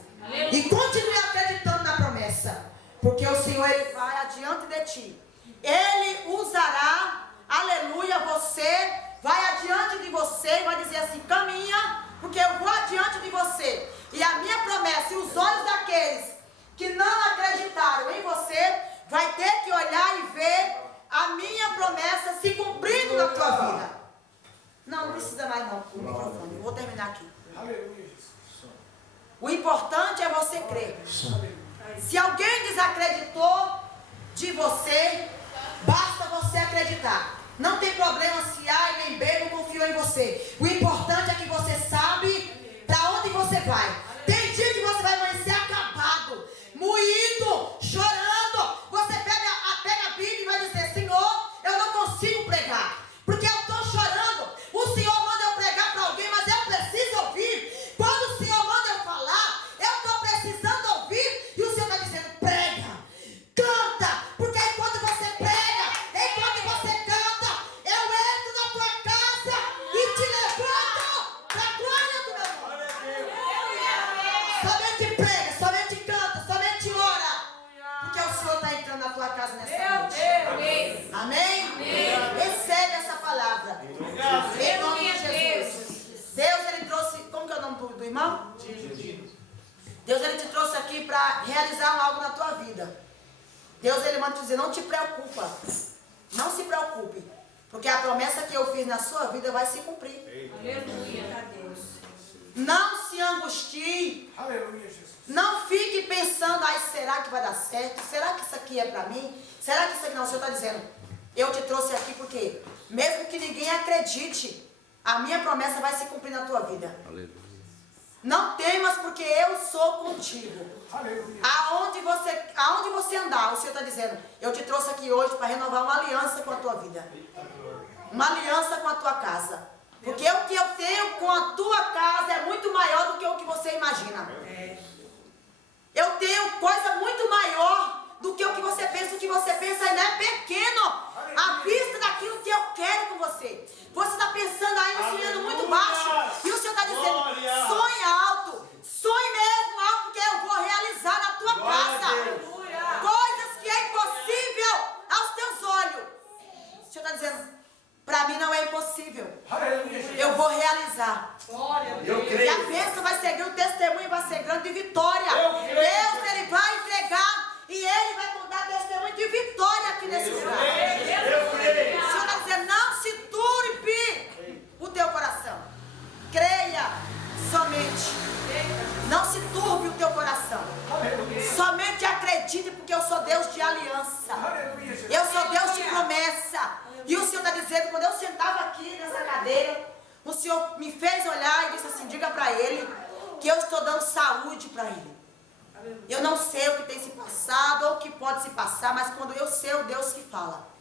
E continue acreditando na promessa. Porque o Senhor, Ele vai adiante de ti. Ele usará, aleluia, você. Vai adiante de você e vai dizer assim: caminha, porque eu vou adiante de você. E a minha promessa se os olhos daqueles que não acreditaram em você vai ter que olhar e ver a minha promessa se cumprindo na tua vida. Não precisa mais não, o microfone. Eu vou terminar aqui. O importante é você crer. Se alguém desacreditou de você, basta você acreditar. Não tem problema se A e nem B não confiou em você. O importante é que você sabe para onde você vai. Tem dia que você vai amanhecer acabado, moído, chorando. Você pega a Bíblia e vai dizer: Senhor, eu não consigo pregar, porque eu estou chorando. O Senhor manda eu pregar para alguém, mas eu preciso ouvir. Quando o Senhor manda eu falar, eu estou precisando ouvir. E o Senhor está dizendo: prega, canta, porque enquanto você prega, enquanto você canta, eu entro na tua casa e te levanto para a glória do meu nome. Somente prega, somente canta, somente ora, porque o Senhor está entrando na tua casa nessa noite. Amém? Recebe essa palavra. Em nome de Jesus. Deus, Ele trouxe, como que é o nome do irmão? Deus, Ele te trouxe aqui para realizar algo na tua vida. Deus, Ele manda te dizer: não te preocupa. Não se preocupe, porque a promessa que eu fiz na sua vida vai se cumprir. Aleluia. Não se angustie. Aleluia, Jesus. Não fique pensando: ai, será que vai dar certo? Será que isso aqui é para mim? Será que isso aqui não? O Senhor está dizendo: eu te trouxe aqui porque, mesmo que ninguém acredite, a minha promessa vai se cumprir na tua vida. Aleluia. Não temas, porque eu sou contigo. Aleluia. Aonde você andar, o Senhor está dizendo: eu te trouxe aqui hoje para renovar uma aliança com a tua vida. Uma aliança com a tua casa. Porque o que eu tenho com a tua casa é muito maior do que o que você imagina. Eu tenho coisa muito maior do que o que você pensa. O que você pensa ainda é pequeno à vista daquilo que eu quero com você. Você está pensando ainda, sonhando muito baixo. E o Senhor está dizendo: sonhe alto. Sonhe mesmo alto, porque eu vou realizar na tua casa coisas que é impossível aos teus olhos. O Senhor está dizendo: para mim não é impossível. Aleluia, Jesus. Eu vou realizar. Eu E creio. a bênção vai ser grande, o testemunho vai ser grande de vitória. Eu creio. Deus, Ele vai entregar e Ele vai contar testemunho de vitória aqui nesse lugar. Eu creio. O Senhor está dizendo: não se turbe o teu coração. Creia somente. Não se turbe o teu coração. Somente acredite, porque eu sou Deus de aliança. Aleluia, Jesus. Eu sou Deus de promessa. E o Senhor está dizendo: quando eu sentava aqui nessa cadeira, o Senhor me fez olhar e disse assim: diga para ele que eu estou dando saúde para ele. Eu não sei o que tem se passado ou o que pode se passar, mas quando eu sei o Deus que fala.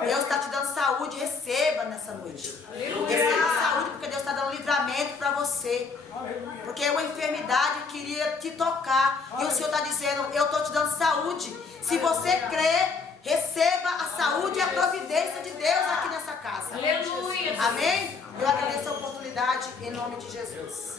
Deus está te dando saúde, receba nessa noite. Receba saúde, porque Deus está dando livramento para você. Porque uma enfermidade queria te tocar. E o Senhor está dizendo: eu estou te dando saúde. Se você crer, receba a saúde e a providência de Deus aqui nessa casa. Aleluia. Amém? Eu agradeço a oportunidade em nome de Jesus.